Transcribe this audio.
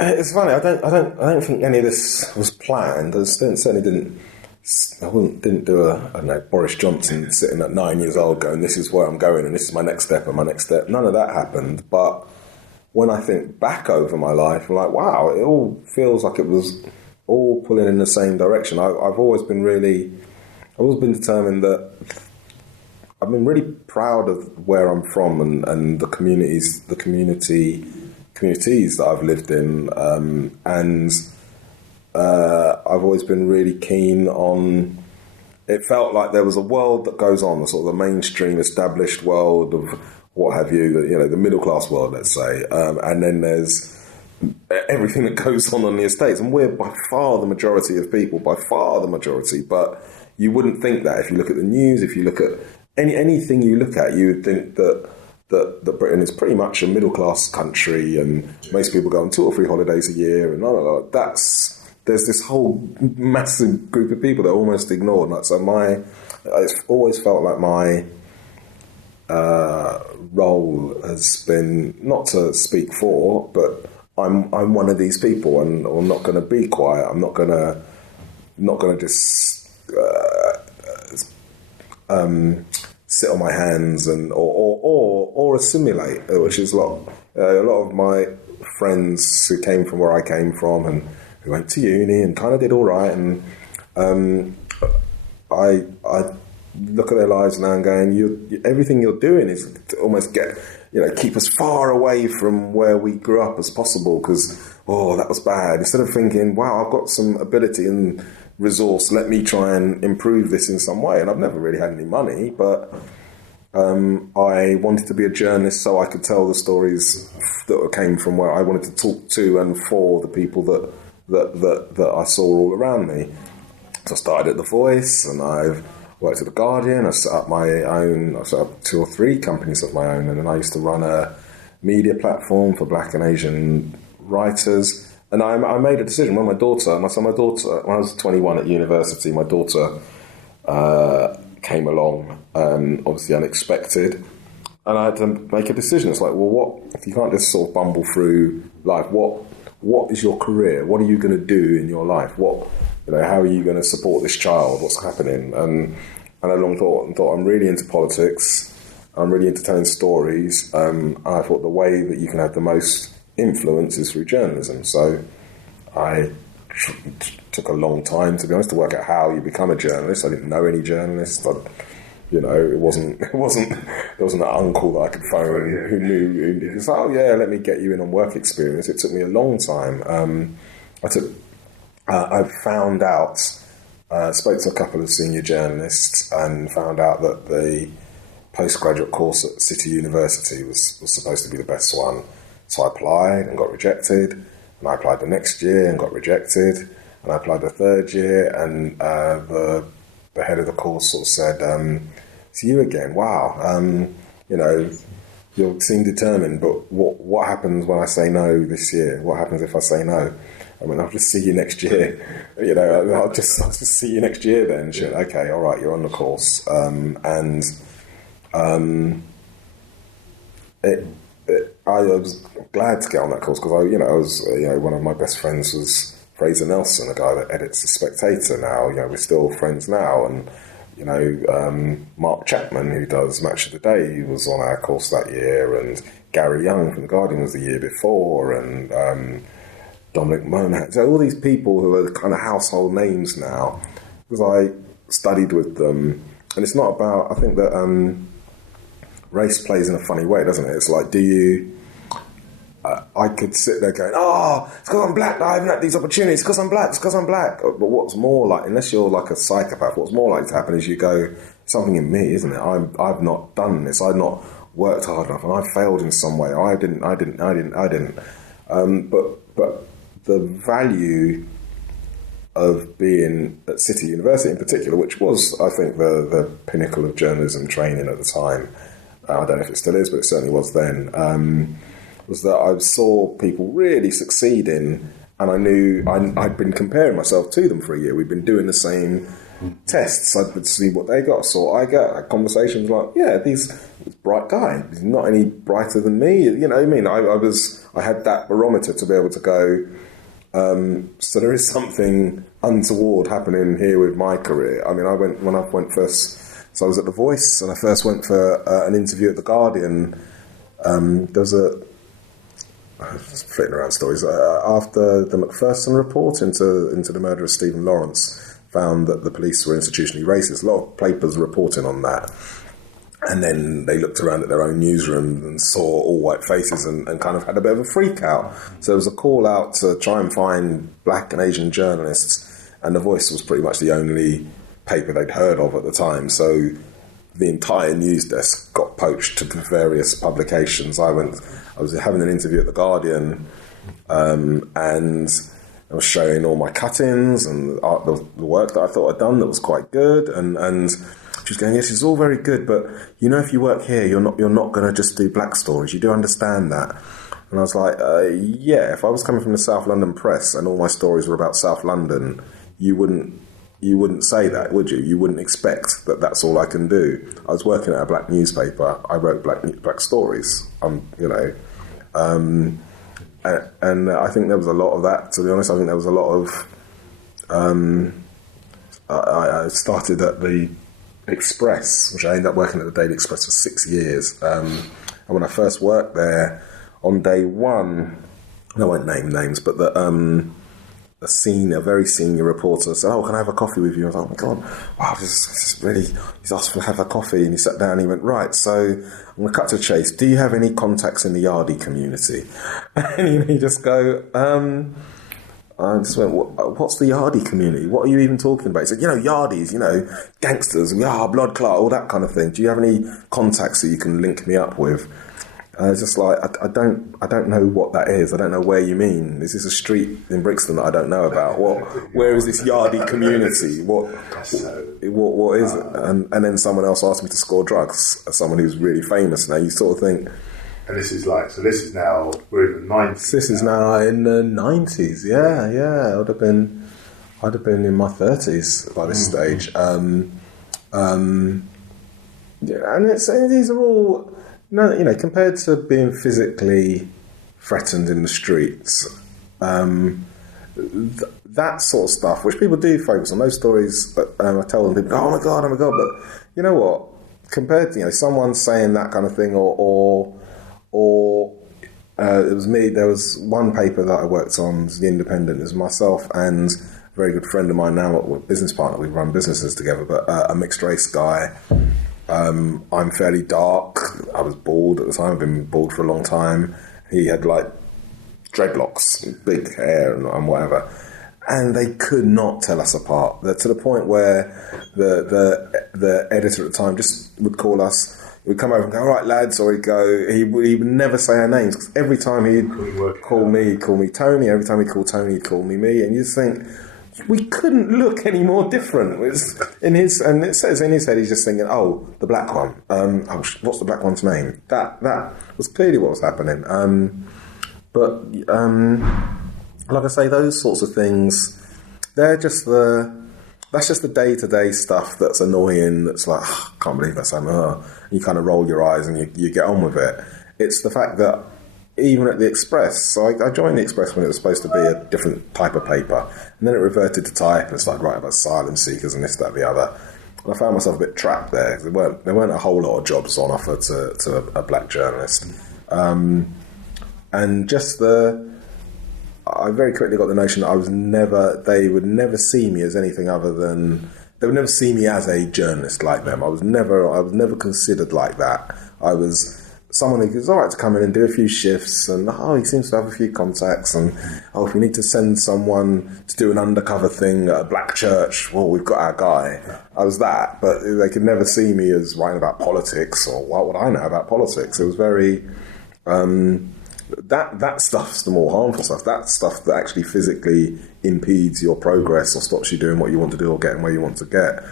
It's funny. I don't think any of this was planned. Certainly didn't. Didn't do I don't know, Boris Johnson sitting at 9 years old going, "This is where I'm going, and this is my next step, and my next step." None of that happened. But when I think back over my life, I'm like, wow, it all feels like it was all pulling in the same direction. I've always been determined that I've been really proud of where I'm from and the communities that I've lived in, and I've always been really keen on. It felt like there was a world that goes on, the sort of the mainstream established world of what have you, the middle class world, let's say, and then there's everything that goes on the estates, and we're by far the majority of people, but you wouldn't think that if you look at the news, if you look at anything you look at, you would think that Britain is pretty much a middle class country, and most people go on 2 or 3 holidays a year, and there's this whole massive group of people that are almost ignored. Like, so it's always felt like my role has been not to speak for, but I'm one of these people, and I'm not going to be quiet. I'm not going to just sit on my hands or assimilate, which is a lot of my friends who came from where I came from and who went to uni and kind of did all right, and I look at their lives now and going, everything you're doing is to almost keep us far away from where we grew up as possible, because that was bad, instead of thinking, wow, I've got some ability and resource, let me try and improve this in some way. And I've never really had any money, but I wanted to be a journalist so I could tell the stories that came from where I wanted to talk to and for the people that I saw all around me. So I started at The Voice, and I've worked at The Guardian. I set up 2 or 3 companies of my own, and then I used to run a media platform for Black and Asian writers. And I made a decision when my daughter, when I was 21 at university, my daughter came along, obviously unexpected, and I had to make a decision. It's like, well, what if you can't just sort of bumble through life? What is your career? What are you going to do in your life? How are you going to support this child? What's happening? And I long thought, I'm really into politics. I'm really into telling stories. And I thought the way that you can have the most influence is through journalism. So I took a long time, to be honest, to work out how you become a journalist. I didn't know any journalists. It wasn't there wasn't an uncle that I could phone who knew. He was like, oh yeah, let me get you in on work experience. It took me a long time. I found out, spoke to a couple of senior journalists and found out that the postgraduate course at City University was supposed to be the best one. So I applied and got rejected, and I applied the next year and got rejected, and I applied the third year, and the head of the course sort of said, it's you again, wow, you seem determined, but what happens when I say no this year? What happens if I say no? I mean, I'll just see you next year. I'll just see you next year then. She went, okay, all right, you're on the course. I was glad to get on that course because one of my best friends was Fraser Nelson, a guy that edits The Spectator now. We're still friends now, and Mark Chapman, who does Match of the Day, was on our course that year, and Gary Young from The Guardian was the year before, and Dominic Monahan. So all these people who are kind of household names now, because I studied with them, and it's not about, I think that race plays in a funny way, doesn't it? It's like, I could sit there going, it's because I'm black that I haven't had these opportunities, it's because I'm black. But what's more like, unless you're like a psychopath, what's more likely to happen is you go, something in me, isn't it? I've not done this, I've not worked hard enough, and I failed in some way, I didn't. But the value of being at City University in particular, which was, I think, the pinnacle of journalism training at the time, I don't know if it still is, but it certainly was then, was that I saw people really succeeding, and I knew I'd been comparing myself to them for a year. We'd been doing the same tests. I would see what they got, saw what I get. I had conversations like, yeah, this bright guy. He's not any brighter than me. You know what I mean? I had that barometer to be able to go, so there is something untoward happening here with my career. I mean, when I went first, so I was at The Voice, and I first went for an interview at The Guardian. There was just flitting around stories. After the Macpherson report into the murder of Stephen Lawrence found that the police were institutionally racist, a lot of papers reporting on that. And then they looked around at their own newsroom and saw all white faces and kind of had a bit of a freak out. So there was a call out to try and find black and Asian journalists, and The Voice was pretty much the only paper they'd heard of at the time. So the entire news desk got poached to various publications. I was having an interview at The Guardian, and I was showing all my cuttings and the work that I thought I'd done that was quite good, and she was going, yes, it's all very good, but you know, if you work here, you're not going to just do black stories. You do understand that? And I was like, yeah, if I was coming from the South London press and all my stories were about South London, you wouldn't say that, would you? You wouldn't expect that that's all I can do. I was working at a black newspaper. I wrote black stories, you know. And I think there was a lot of that, to be honest. I think there was a lot of... I started at the Express, which I ended up working at the Daily Express for 6 years. And when I first worked there, on day one, I won't name names, but a very senior reporter said, "Oh, can I have a coffee with you?" I was like, "Oh my God, wow, this is really..." He's asked for to have a coffee, and he sat down and he went, "Right, so I'm going to cut to the chase. Do you have any contacts in the Yardie community?" And he just go, I just went, "What's the Yardie community? What are you even talking about?" He said, Yardies, gangsters, blood clot, all that kind of thing. Do you have any contacts that you can link me up with? It's just like, I don't know what that is. I don't know where you mean. Is this a street in Brixton that I don't know about? Where is this Yardie community? What is it? And then someone else asked me to score drugs as someone who's really famous now. You sort of think... And this is now, we're in the 90s. This is now in the 90s, yeah. I'd have been in my 30s by this stage. And these are all... No, compared to being physically threatened in the streets, that sort of stuff, which people do focus on, those stories, but I tell them, people, oh my God, but you know what? Compared to someone saying that kind of thing, or it was me. There was one paper that I worked on, The Independent. It was myself and a very good friend of mine now, a business partner. We run businesses together, but a mixed race guy. I'm fairly dark. I was bald at the time. I've been bald for a long time. He had dreadlocks, big hair and whatever. And they could not tell us apart. To the point where the editor at the time just would call us. He'd come over and go, "All right, lads," or he'd go. He would never say our names, because every time he'd call me Tony. Every time he'd call Tony, he'd call me. And you just think, we couldn't look any more different. And it says in his head, he's just thinking, "Oh, the black one. What's the black one's name?" That was clearly what was happening. But like I say, those sorts of things, that's just the day-to-day stuff that's annoying. That's like, oh, I can't believe that's happening. You kind of roll your eyes and you get on with it. It's the fact that even at the Express, so I joined the Express when it was supposed to be a different type of paper, and then it reverted to type and started writing about asylum seekers and this, that, the other. And I found myself a bit trapped there. There weren't a whole lot of jobs on offer to a black journalist. And just I very quickly got the notion that they would never see me as anything other than, they would never see me as a journalist like them. I was never considered like that. I was someone who was all right to come in and do a few shifts, and he seems to have a few contacts, and if we need to send someone to do an undercover thing at a black church, well, we've got our guy. I was that, but they could never see me as writing about politics, or what would I know about politics. It was very... That stuff's the more harmful stuff. That stuff that actually physically impedes your progress or stops you doing what you want to do or getting where you want to get.